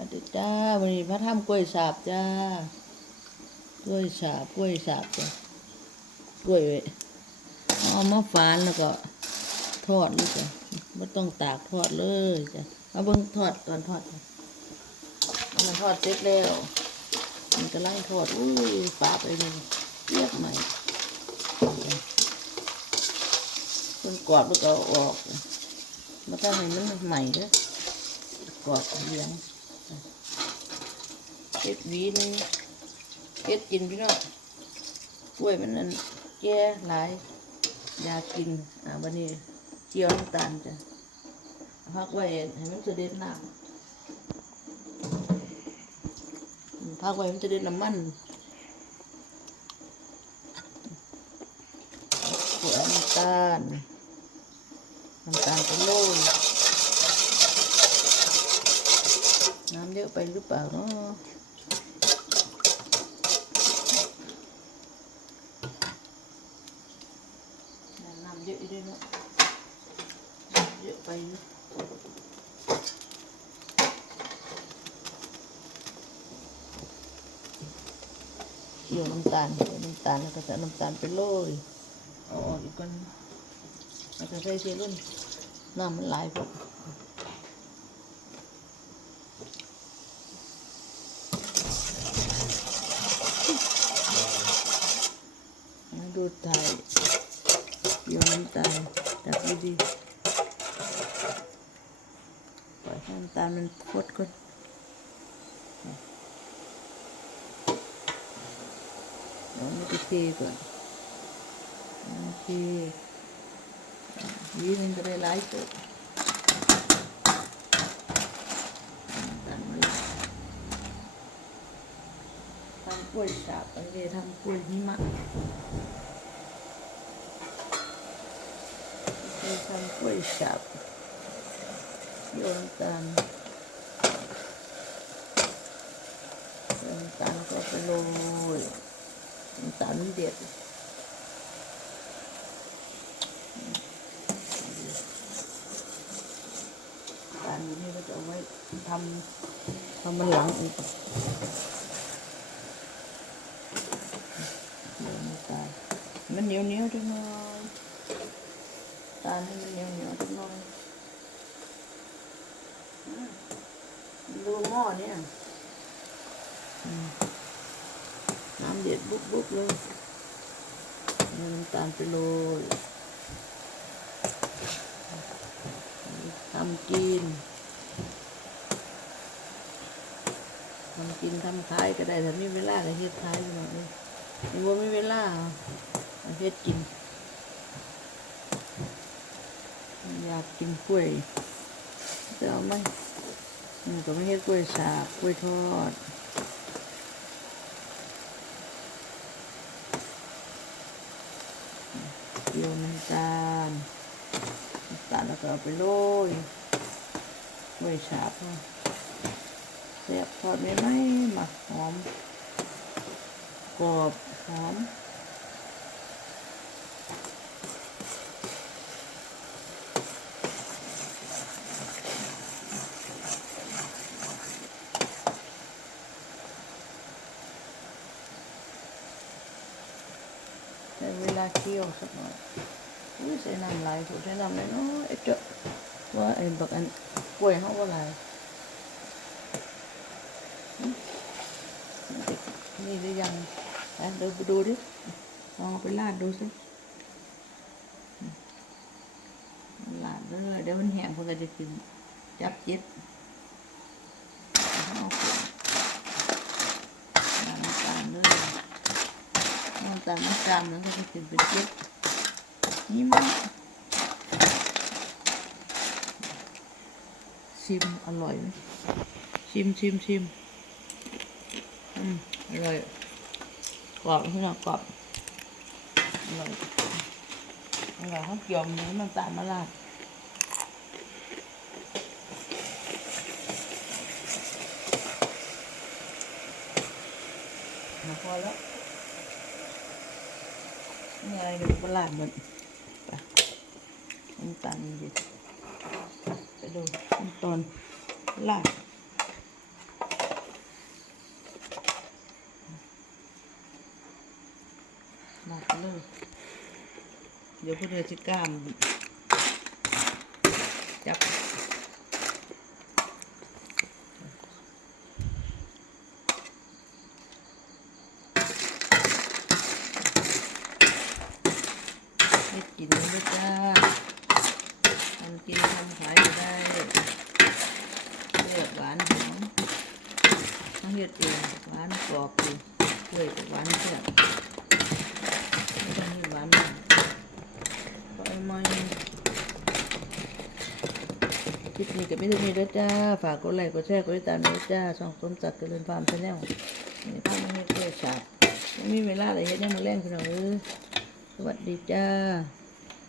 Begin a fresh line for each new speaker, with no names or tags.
วัสดีจ้าวันนี้พระถ้ำกล้วยสาบจ้ากล้วยสาบกล้วยสาบจ้ะกล้วยเอามาฝานแล้วก็ทอดเลยจ้ะไม่ต้องตากทอดเลยจ้ะเอาเบิ่งทอดตอนทอดจ้ะอันทอดเสร็จแล้วมันกำลังทอดอุ้ยปลาไปเลยเรียบใหม่คนกรอบแล้วก็ออกมาทำให้มันใหม่เด้อกรอบเหลือง เฮ็ดวีนึงเฮ็ดกินพี่น้องกล้วยมันนั่นแก่หลายอยากกินอ่าวันนี้เจียวน้ำตาลจ้ะพักไว้ให้มันจะเด็ดน้ำพักไว้มันจะเด็ดน้ำมันขวดน้ำตาลน้ำตาลไปโรยน้ำเยอะไปหรือเปล่าเนาะ น้ำ เยอะด้วยเนาะเยอะไปอยู่เกี่ยวน้ำตาลน้ำตาลแล้วก็จะน้ำตาลไปโรยเอาออกอีกก่อนแล้วก็ใส่เซรุ่นน้ำมันหลายพวกมาดูถ่าย โยนน้ำตาลจับดีๆปล่อยให้น้ำตาลมันพดก่อนเดี๋ยวมันจะเทก่อนโอเควีนึงก็ได้หลายตัวน้ำตาลมาทำกล้วยฉาบอันนี้ทำกล้วยหิมะ ไป ทำกล้วยฉับโยนำตาลโยนน้ำตาลก็ไปโรยน้ำตาลเด็ดตาลอยู่นี่ก็จะเอาไว้ทำทำมันหลังอีกโยนน้ำตาลมันเหนียวเหนียวๆจังเลยตาลให้มันเหนียวเหนียวๆจังเลยอืมดูหม้อเนี่ยน้ำเดือดบุบบุบๆเลยน้ำตาลไปโรยทำกินทำกินทำขายก็ได้แต่ไม่เวลาก็เฮ็ดขายอยู่หน่อยนี่ว่าไม่เวลาเฮ็ดกิน อยากกินกล้วยจะเอาไหมมันก็ไม่ใช่กล้วยสาบกล้วยทอดเกี่ยวน้ำตาลน้ำตาลแล้วก็เอาไปโรยกล้วยสาบเนาะแซ่บทอดไม่ไหมหมักหอมกรอบหอม ใช้เวลาเคี่ยวสักหน่อยอุ้ยใส่น้ำลายถูกใส่น้ำเลยเนาะไอ้เจ้าว่าไตาลน้ำตาลแล้วก็จะเป็นเป็นเจ็ดนี่มันชิมอร่อยไหมชิมชิมชิมอืมอร่อยกรอบที่เรากรอบอร่อยอร่อยข้าวเกี๊ยวมีน้ำตาลมาลาดมาพอแล้ว มีอะไรกันประหลาดหมดไปน้ำตาลดิไปดูขั้นตอนลาดลาดเลยเดี๋ยวพวกเรืที่กล้ามจับ เฮ็ดกินเลยจ้าทำกินทำขายก็ได้เลือกหวานหอมต้องเฮ็ดเองหวานกรอบดีกล้วยกับหวานแซ่บไม่ต้องมีหวานมากปล่อยมันคลิปนี้ก็ไม่ได้มีแล้วยจ้า ฝากกดไลค์กดแชร์กดติดตามด้วยจ้าช่องสมศักดิ์เจริญฟาร์มชาแนลนี่ภาพามาเฮ็ดกล้วยฉาบไม่มีเวลาเลยเฮ็ดยังมือแรงพี่น้องเอ้ย สวัสดีจ้า